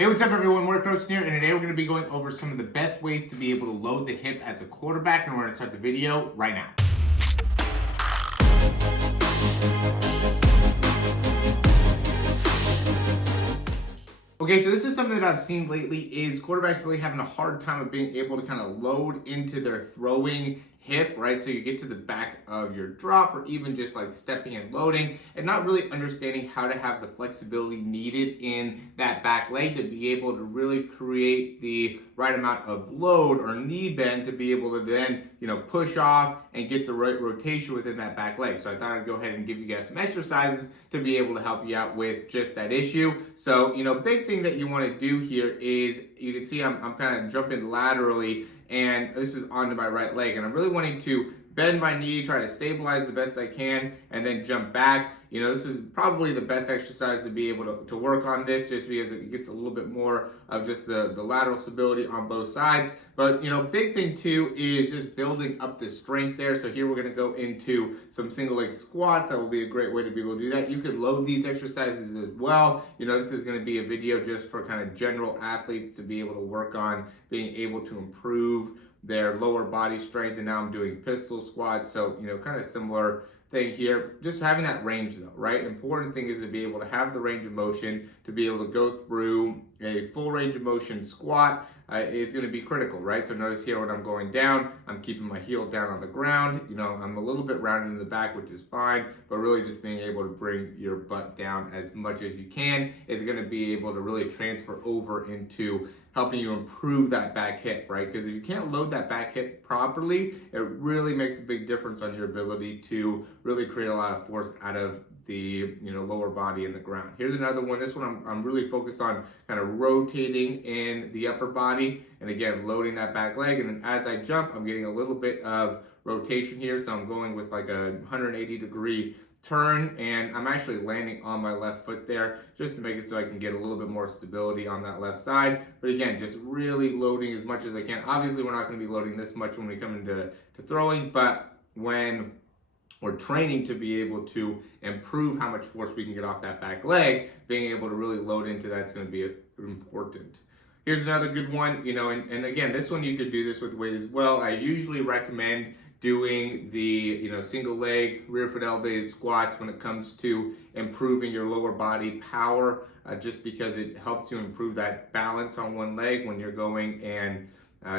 Hey, what's up everyone? Morey Croson here, and today we're going to be going over some of the best ways to be able to load the hip as a quarterback, and we're going to start the video right now. Okay, so this is something that I've seen lately is quarterbacks really having a hard time of being able to kind of load into their throwing hip, right? So you get to the back of your drop or even just like stepping and loading and not really understanding how to have the flexibility needed in that back leg to be able to really create the right amount of load or knee bend to be able to then, push off and get the right rotation within that back leg. So I thought I'd go ahead and give you guys some exercises to be able to help you out with just that issue. So, big thing that you want to do here is you can see I'm kind of jumping laterally, and this is onto my right leg, and I'm really wanting to bend my knee, try to stabilize the best I can, and then jump back. This is probably the best exercise to be able to work on this, just because it gets a little bit more of just the lateral stability on both sides. But, big thing too is just building up the strength there. So here we're gonna go into some single leg squats. That will be a great way to be able to do that. You could load these exercises as well. This is gonna be a video just for kind of general athletes to be able to work on being able to improve their lower body strength. And now I'm doing pistol squats. So, kind of similar thing here, just having that range though, right? Important thing is to be able to have the range of motion, to be able to go through a full range of motion squat is going to be critical, right? So notice here when I'm going down, I'm keeping my heel down on the ground. I'm a little bit rounded in the back, which is fine, but really just being able to bring your butt down as much as you can is going to be able to really transfer over into helping you improve that back hip, right? Because if you can't load that back hip properly, it really makes a big difference on your ability to really create a lot of force out of the lower body and the ground. Here's another one. This one I'm really focused on kind of rotating in the upper body, and again loading that back leg. And then as I jump, I'm getting a little bit of rotation here, so I'm going with like a 180-degree turn, and I'm actually landing on my left foot there just to make it so I can get a little bit more stability on that left side. But again, just really loading as much as I can. Obviously we're not going to be loading this much when we come into throwing, but when we're training to be able to improve how much force we can get off that back leg, being able to really load into that's going to be important. Here's another good one, and again, this one you could do this with weight as well. I usually recommend doing the single leg rear foot elevated squats when it comes to improving your lower body power, just because it helps you improve that balance on one leg when you're going and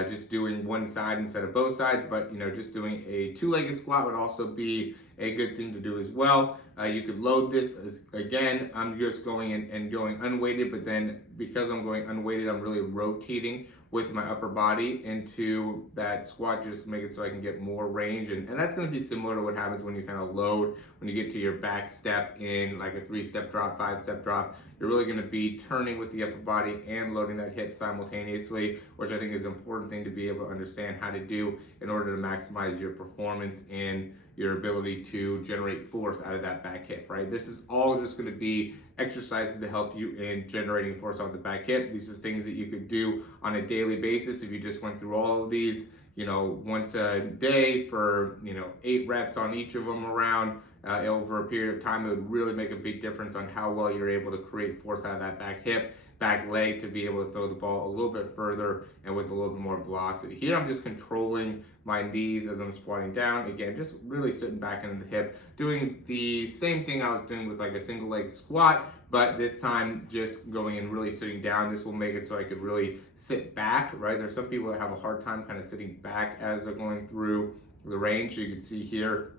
just doing one side instead of both sides. But just doing a two-legged squat would also be a good thing to do as well. You could load this as, again, I'm just going and going unweighted, but then because I'm going unweighted, I'm really rotating with my upper body into that squat just to make it so I can get more range. And that's going to be similar to what happens when you kind of load, when you get to your back step in like a 3-step drop, 5-step drop. You're really going to be turning with the upper body and loading that hip simultaneously, which I think is an important thing to be able to understand how to do in order to maximize your performance and your ability to generate force out of that back hip, right? This is all just going to be exercises to help you in generating force off the back hip. These are things that you could do on a daily basis if you just went through all of these, once a day for, 8 reps on each of them around over a period of time. It would really make a big difference on how well you're able to create force out of that back hip, back leg, to be able to throw the ball a little bit further and with a little bit more velocity. Here I'm just controlling my knees as I'm squatting down. Again, just really sitting back into the hip, doing the same thing I was doing with like a single leg squat, but this time just going and really sitting down. This will make it so I could really sit back, right? There's some people that have a hard time kind of sitting back as they're going through the range. So you can see here,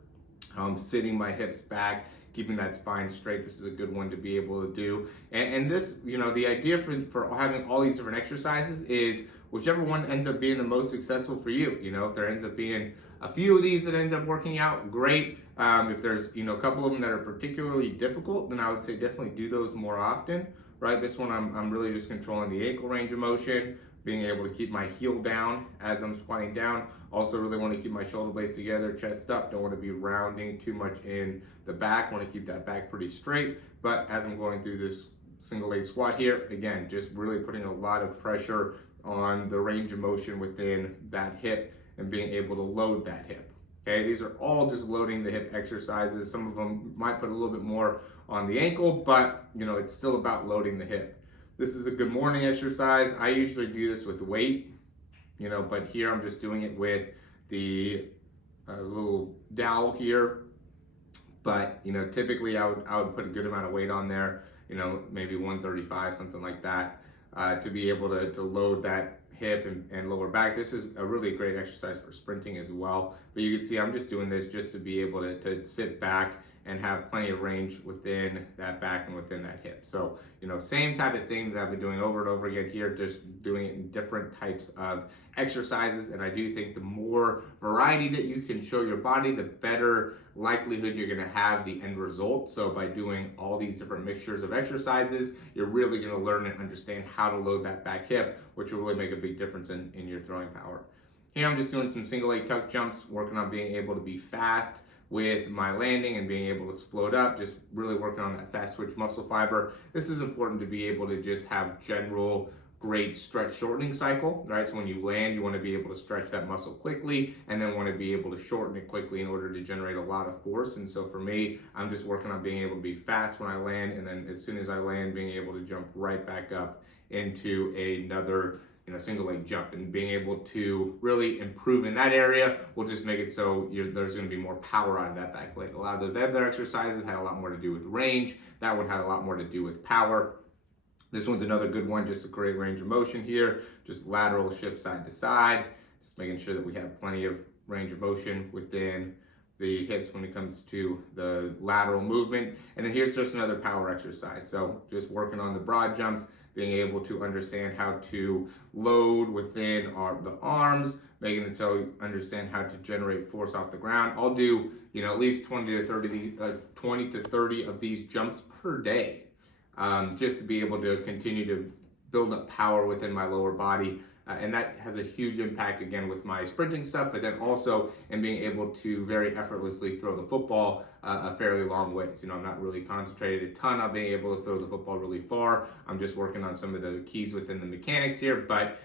sitting my hips back, keeping that spine straight. This is a good one to be able to do. And this, the idea for having all these different exercises is whichever one ends up being the most successful for you. If there ends up being a few of these that end up working out, great. If there's, a couple of them that are particularly difficult, then I would say definitely do those more often, right? This one, I'm really just controlling the ankle range of motion, being able to keep my heel down as I'm squatting down. Also really want to keep my shoulder blades together, chest up. Don't want to be rounding too much in the back. Want to keep that back pretty straight. But as I'm going through this single leg squat here, again, just really putting a lot of pressure on the range of motion within that hip and being able to load that hip. Okay, these are all just loading the hip exercises. Some of them might put a little bit more on the ankle, but it's still about loading the hip. This is a good morning exercise. I usually do this with weight, but here I'm just doing it with the little dowel here. But typically I would put a good amount of weight on there, maybe 135, something like that, to be able to load that hip and lower back. This is a really great exercise for sprinting as well. But you can see I'm just doing this just to be able to sit back and have plenty of range within that back and within that hip. So, same type of thing that I've been doing over and over again here, just doing it in different types of exercises. And I do think the more variety that you can show your body, the better likelihood you're going to have the end result. So by doing all these different mixtures of exercises, you're really going to learn and understand how to load that back hip, which will really make a big difference in your throwing power. Here I'm just doing some single leg tuck jumps, working on being able to be fast with my landing and being able to explode up, just really working on that fast twitch muscle fiber. This is important to be able to just have general great stretch shortening cycle, right? So when you land, you want to be able to stretch that muscle quickly and then want to be able to shorten it quickly in order to generate a lot of force. And so for me, I'm just working on being able to be fast when I land, and then as soon as I land, being able to jump right back up into another single leg jump, and being able to really improve in that area will just make it so there's going to be more power out of that back leg. A lot of those other exercises had a lot more to do with range. That one had a lot more to do with power. This one's another good one, just a great range of motion here, just lateral shift side to side, just making sure that we have plenty of range of motion within the hips when it comes to the lateral movement. And then here's just another power exercise. So just working on the broad jumps, being able to understand how to load within the arms, making it so you understand how to generate force off the ground. I'll do at least 20 to 30 of these jumps per day, just to be able to continue to build up power within my lower body. And that has a huge impact, again, with my sprinting stuff, but then also in being able to very effortlessly throw the football a fairly long ways. I'm not really concentrated a ton on being able to throw the football really far. I'm just working on some of the keys within the mechanics here, but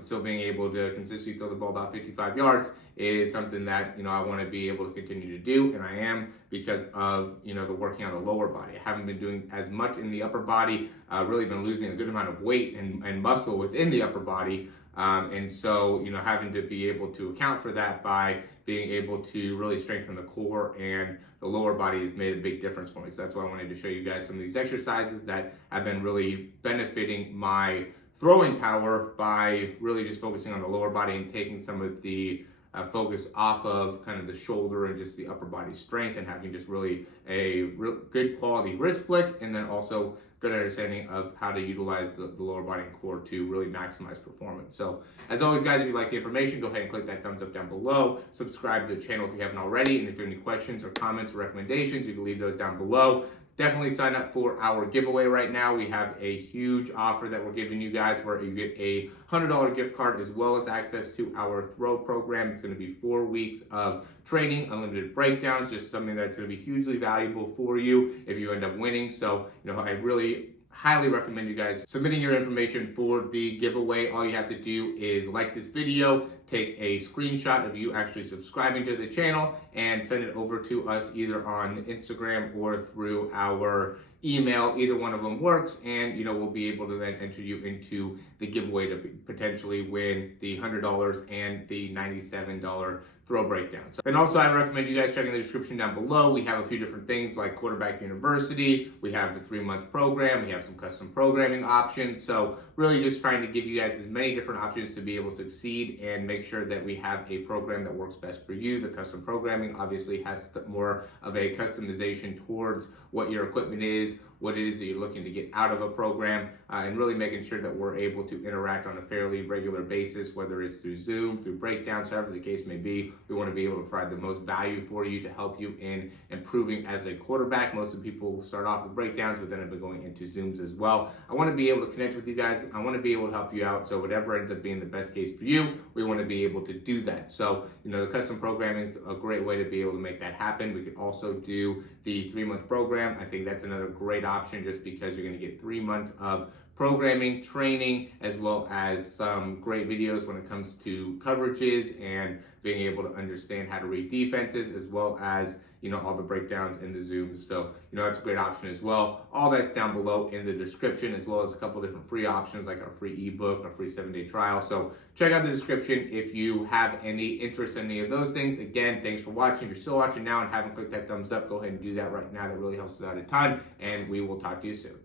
still being able to consistently throw the ball about 55 yards is something that I want to be able to continue to do, and I am, because of the working on the lower body. I haven't been doing as much in the upper body, really been losing a good amount of weight and muscle within the upper body. And so, having to be able to account for that by being able to really strengthen the core and the lower body has made a big difference for me. So that's why I wanted to show you guys some of these exercises that have been really benefiting my throwing power by really just focusing on the lower body and taking some of the focus off of kind of the shoulder and just the upper body strength, and having just really a good quality wrist flick, and then also good understanding of how to utilize the lower body and core to really maximize performance. So as always, guys, if you like the information, go ahead and click that thumbs up down below. Subscribe to the channel if you haven't already. And if you have any questions or comments or recommendations, you can leave those down below. Definitely sign up for our giveaway right now. We have a huge offer that we're giving you guys where you get a $100 gift card as well as access to our throw program. It's going to be 4 weeks of training, unlimited breakdowns, just something that's going to be hugely valuable for you if you end up winning. So, I really highly recommend you guys submitting your information for the giveaway. All you have to do is like this video, take a screenshot of you actually subscribing to the channel, and send it over to us either on Instagram or through our email. Either one of them works, and we'll be able to then enter you into the giveaway to potentially win the $100 and the $97 throw breakdown. And also, I recommend you guys checking the description down below. We have a few different things like Quarterback University. We have the 3-month program. We have some custom programming options. So really just trying to give you guys as many different options to be able to succeed and make sure that we have a program that works best for you. The custom programming obviously has more of a customization towards what your equipment is, what it is that you're looking to get out of a program, and really making sure that we're able to interact on a fairly regular basis, whether it's through Zoom, through breakdowns, however the case may be. We want to be able to provide the most value for you to help you in improving as a quarterback. Most of the people start off with breakdowns, but then end up going into Zooms as well. I want to be able to connect with you guys. I want to be able to help you out. So whatever ends up being the best case for you, we want to be able to do that. So, the custom programming is a great way to be able to make that happen. We can also do the 3-month program. I think that's another great option, just because you're going to get 3 months of programming, training, as well as some great videos when it comes to coverages and being able to understand how to read defenses, as well as all the breakdowns and the zooms. So, that's a great option as well. All that's down below in the description, as well as a couple different free options like our free ebook, our free 7-day trial. So check out the description if you have any interest in any of those things. Again, thanks for watching. If you're still watching now and haven't clicked that thumbs up, go ahead and do that right now. That really helps us out a ton, and we will talk to you soon.